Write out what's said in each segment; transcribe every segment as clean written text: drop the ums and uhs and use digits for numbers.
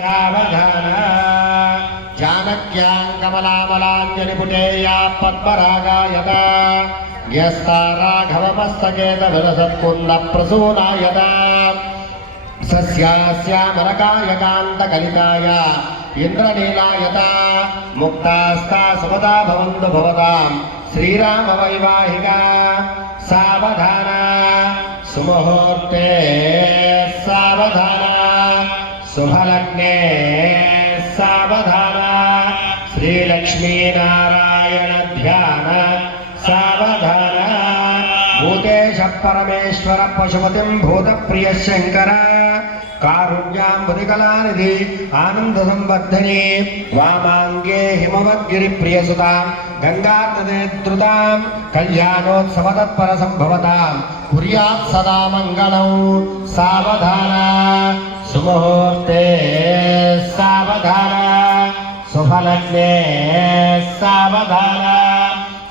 सावधान जानक्यां कमलामलाञ्जलिपुटेया पद्मरागायता यस्ता राघवमस्तकेतविलसत्कुन्दप्रसूनायता सस्यास्यामरकायकान्तकलिकाय इन्द्रनीलायता मुक्तास्ता सुमदा भवन्तु भवतां श्रीरामवैवाहिका सावधान सुमुहूर्ते सावधान शुभलग्ने सावधान श्रीलक्ष्मीनारायण ध्यान सावधान भूतेश परमेश्वर पशुपतिं भूतप्रिय शंकर कारुण्याम्बुदिकलानिधि आनंद संवर्धने वामांगे हिमवद्गिरिप्रियसुतां गंगानदीद्रुतां कल्याणोत्सवतत्पर संभवतां कुर्यात् सदा मंगलं सावधान सुमुहूर्ते सावधान शुभलग्ने सावधान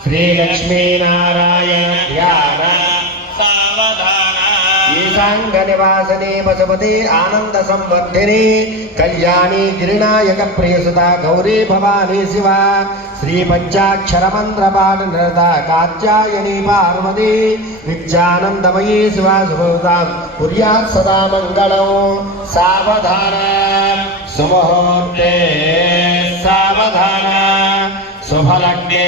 श्रीलक्ष्मीनारायण ध्यान सावधान ईशांगनिवासिनी पशुपति आनंद संवर्धिनी कल्याणी गिरिनायक प्रियसुता गौरी भवानी शिवा श्री पंचाक्षर मंत्र पाठ निरता कात्यायनी पार्वती विद्यानंदमयी शिवा शुभतां कुर्यात् सदा मंगलं सावधान सुमुहूर्ते सावधान शुभलग्ने